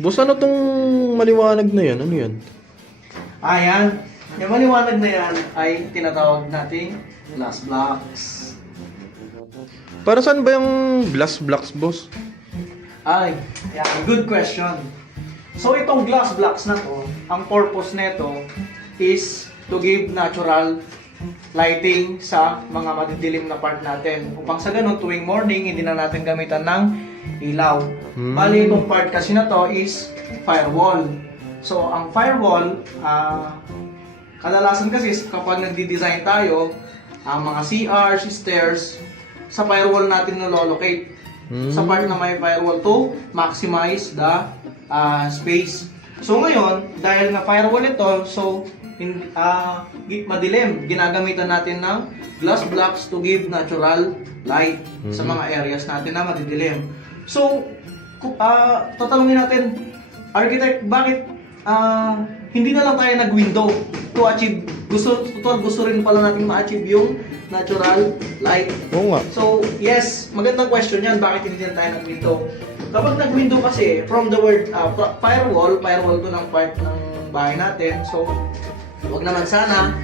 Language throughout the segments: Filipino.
Boss, ano tong maliwanag na yan? Ano yan? Ayan. Yung maliwanag na yan ay tinatawag nating glass blocks. Para saan ba yung glass blocks, boss? Ay, yan. Good question. So itong glass blocks na to, ang purpose nito is to give natural lighting sa mga madidilim na part natin. Upang sa ganun, tuwing morning, hindi na natin gamitan ng ilaw. Bali, itong part kasi na to is firewall. So, ang firewall, kadalasan kasi kapag nagdi-design tayo, ang mga CRs, stairs, sa firewall natin nalolocate. Sa part na may firewall to maximize the space. So ngayon, dahil nga firewall ito, so madilim, ginagamitan natin ng glass blocks to give natural light sa mga areas natin na madidilim. So, tatanungin natin, architect, bakit hindi na lang tayo nag-window to achieve, gusto rin pala natin ma-achieve yung natural light. Oo nga. So, yes, magandang question yan, bakit hindi na tayo nag-window? Kapag nag-window kasi, from the word firewall to ng part ng bahay natin, so, wag naman sana,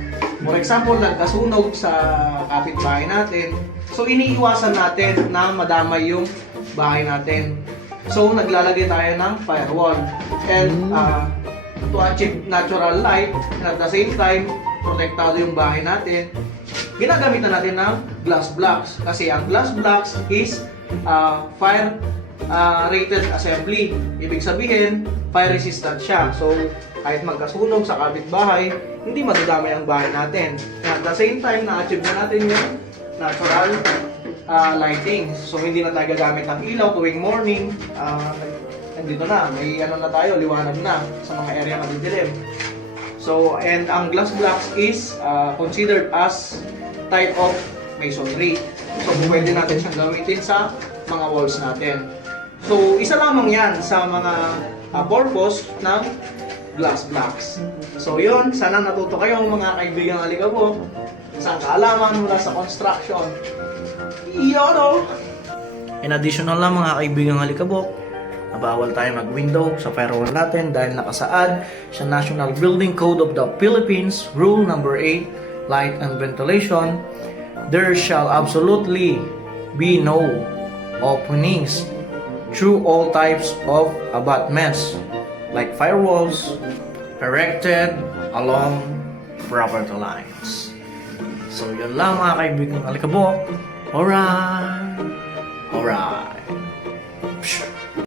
for example, nagkasunog sa kapitbahay natin, so iniiwasan natin na madamay yung bahay natin. So, naglalagay tayo ng firewall. And to achieve natural light, and at the same time, protektado yung bahay natin, ginagamitan natin ng glass blocks. Kasi ang glass blocks is fire rated assembly. Ibig sabihin, fire resistant siya. So, kahit magkasunog sa kapitbahay, hindi madadamay ang bahay natin. And at the same time, na-achieve na natin yung natural lighting. So, hindi na tayo gagamit ng ilaw tuwing morning. Nandito na, may ano na tayo, liwanag na sa mga area na didilim. So, and ang glass blocks is considered as type of masonry. So, pwede natin siyang gamitin sa mga walls natin. So, isa lamang yan sa mga purpose ng glass blocks. So, yun. Sana natuto kayo mga kaibigang alikabok sa kaalaman mula sa construction. Yun! In additional lang mga kaibigang alikabok, na bawal tayo mag-window sa firewall natin dahil nakasaad sa National Building Code of the Philippines, Rule Number 8, Light and Ventilation, there shall absolutely be no openings through all types of abutments like firewalls erected along property lines. So yun lang mga kaibigan alikabok. Alright.